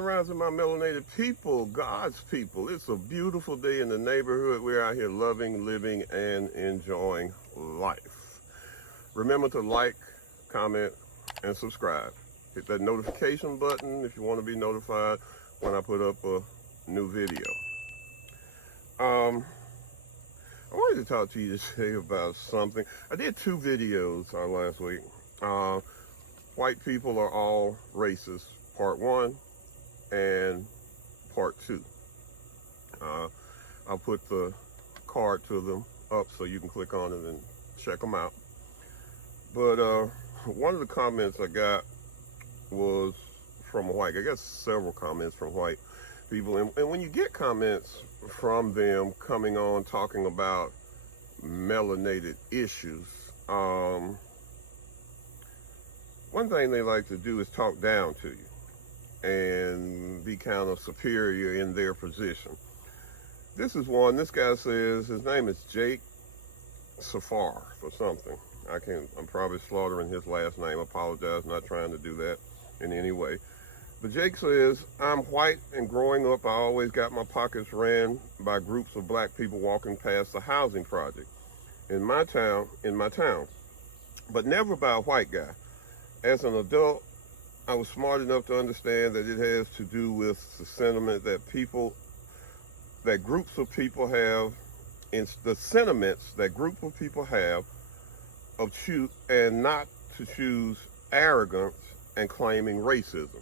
Grand Rising, my melanated people, God's people. It's a beautiful day in the neighborhood. We're out here loving, living, and enjoying life. Remember to like, comment, and subscribe. Hit that notification button if you want to be notified when I put up a new video. I wanted to talk to you today about something. I did 2 videos last week. White people are all racist, part 1 and part 2. I'll put the card to them up so you can click on it and check them out. But one of the comments I got was from a white. I got several comments from white people, and when you get comments from them coming on talking about melanated issues, one thing they like to do is talk down to you and be kind of superior in their position. This is one. This guy says his name is Jake Safar or something. I'm probably slaughtering his last name. I apologize, not trying to do that in any way. But Jake says, I'm white, and growing up, I always got my pockets ran by groups of black people walking past the housing project in my town, but never by a white guy. As an adult, I was smart enough to understand that it has to do with the sentiment that groups of people have, and the sentiments that group of people have of and not to choose arrogance and claiming racism.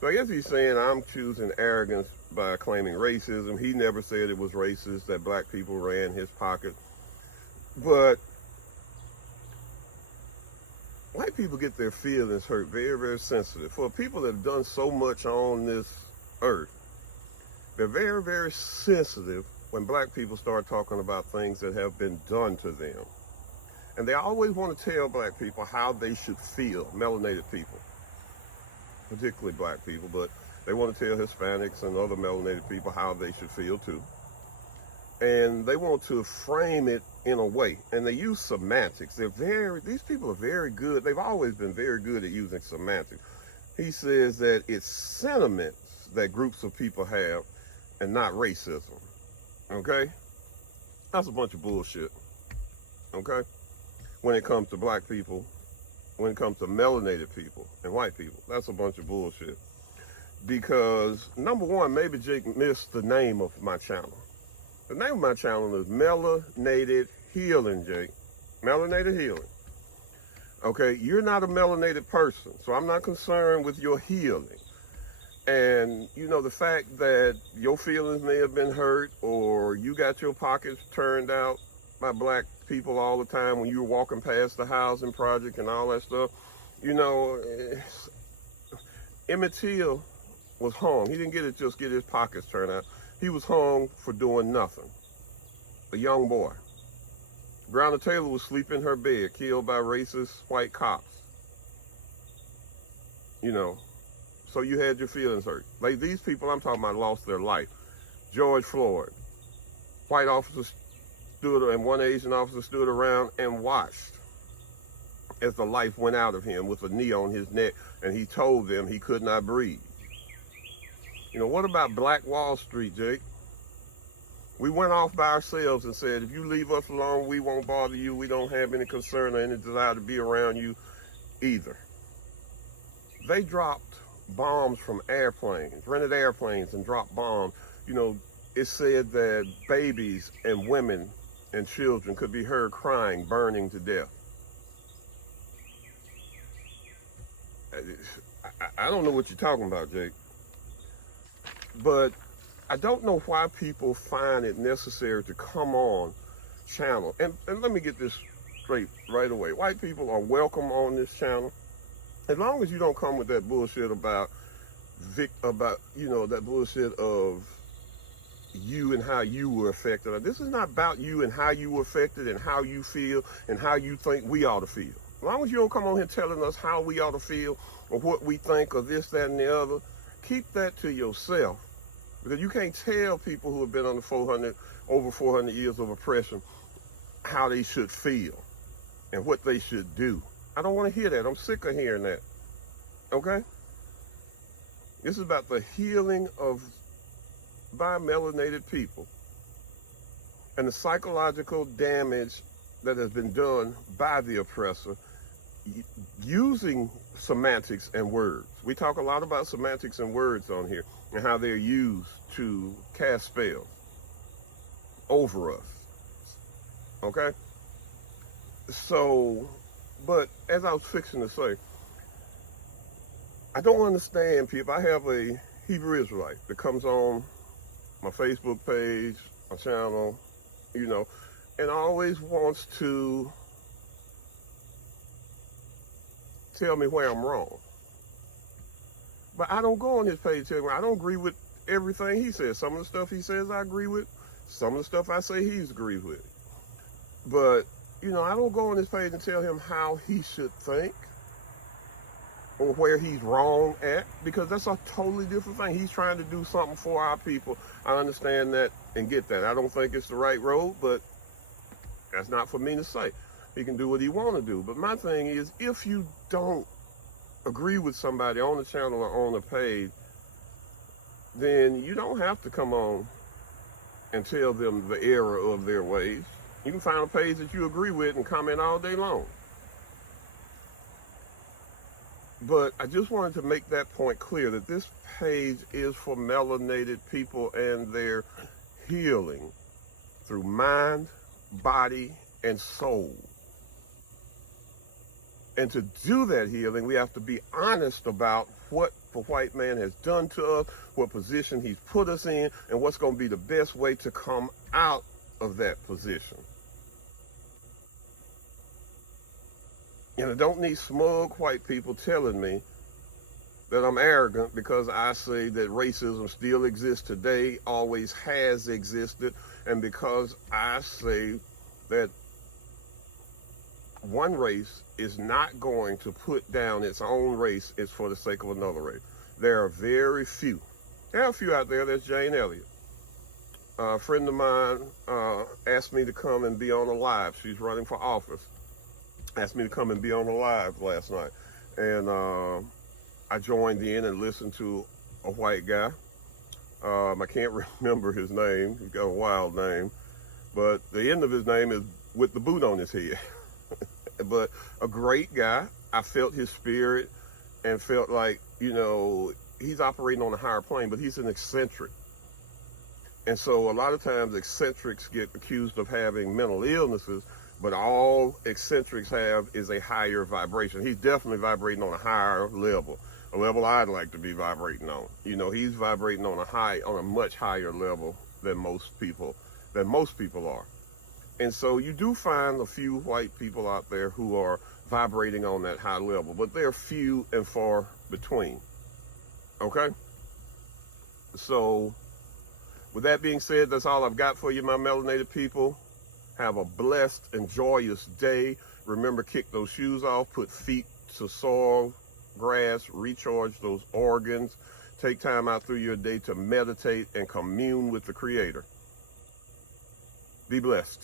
So I guess he's saying I'm choosing arrogance by claiming racism. He never said it was racist that black people ran his pocket. But white people get their feelings hurt very, very sensitive. For people that have done so much on this earth, they're very, very sensitive when black people start talking about things that have been done to them. And they always want to tell black people how they should feel, melanated people, particularly black people, but they want to tell Hispanics and other melanated people how they should feel too. And they want to frame it in a way, and they use semantics. These people are very good. They've always been very good at using semantics. He says that it's sentiments that groups of people have and not racism. Okay? That's a bunch of bullshit. Okay? When it comes to black people, when it comes to melanated people and white people, that's a bunch of bullshit. Because, number one, maybe Jake missed the name of my channel. The name of my channel is Melanated Healing, Jake. Melanated Healing. Okay, you're not a melanated person, so I'm not concerned with your healing. And, you know, the fact that your feelings may have been hurt, or you got your pockets turned out by black people all the time when you were walking past the housing project and all that stuff. You know, Emmett Till was hung. He didn't just get his pockets turned out. He was hung for doing nothing. A young boy. Breonna Taylor was sleeping in her bed, killed by racist white cops. You know, so you had your feelings hurt. Like these people I'm talking about lost their life. George Floyd. White officers stood, and one Asian officer stood around and watched as the life went out of him with a knee on his neck, and he told them he could not breathe. You know, what about Black Wall Street, Jake? We went off by ourselves and said, if you leave us alone, we won't bother you. We don't have any concern or any desire to be around you either. They dropped bombs from airplanes, rented airplanes, and dropped bombs. You know, it said that babies and women and children could be heard crying, burning to death. I don't know what you're talking about, Jake. But I don't know why people find it necessary to come on channel. And let me get this straight right away. White people are welcome on this channel. As long as you don't come with that bullshit about you know, that bullshit of you and how you were affected. This is not about you and how you were affected and how you feel and how you think we ought to feel. As long as you don't come on here telling us how we ought to feel or what we think or this, that, and the other, keep that to yourself. Because you can't tell people who have been under over 400 years of oppression how they should feel and what they should do. I don't want to hear that. I'm sick of hearing that. Okay? This is about the healing by melanated people and the psychological damage that has been done by the oppressor using semantics and words. We talk a lot about semantics and words on here and how they're used to cast spells over us. Okay? So, but as I was fixing to say, I don't understand people. I have a Hebrew Israelite that comes on my Facebook page, my channel, and always wants to tell me where I'm wrong. But I don't go on his page telling me I don't agree with everything he says. Some of the stuff he says I agree with. Some of the stuff I say he's agreed with. But, I don't go on his page and tell him how he should think or where he's wrong at, because that's a totally different thing. He's trying to do something for our people. I understand that and get that. I don't think it's the right road, but that's not for me to say. He can do what he want to do. But my thing is, if you don't agree with somebody on the channel or on the page, then you don't have to come on and tell them the error of their ways. You can find a page that you agree with and comment all day long. But I just wanted to make that point clear, that this page is for melanated people and their healing through mind, body, and soul. And to do that healing, we have to be honest about what the white man has done to us, what position he's put us in, and what's going to be the best way to come out of that position. And I don't need smug white people telling me that I'm arrogant because I say that racism still exists today, always has existed, and because I say that one race is not going to put down its own race is for the sake of another race. There are very few. There are a few out there. There's Jane Elliott. A friend of mine asked me to come and be on a live. She's running for office. Asked me to come and be on a live last night. And I joined in and listened to a white guy. I can't remember his name. He's got a wild name. But the end of his name is with the boot on his head. But a great guy. I felt his spirit and felt like, he's operating on a higher plane, but he's an eccentric. And so a lot of times eccentrics get accused of having mental illnesses, but all eccentrics have is a higher vibration. He's definitely vibrating on a higher level, a level I'd like to be vibrating on. He's vibrating on a much higher level than most people are. And so you do find a few white people out there who are vibrating on that high level, but they're few and far between. Okay? So with that being said, that's all I've got for you, my melanated people. Have a blessed and joyous day. Remember, kick those shoes off, put feet to soil, grass, recharge those organs. Take time out through your day to meditate and commune with the Creator. Be blessed.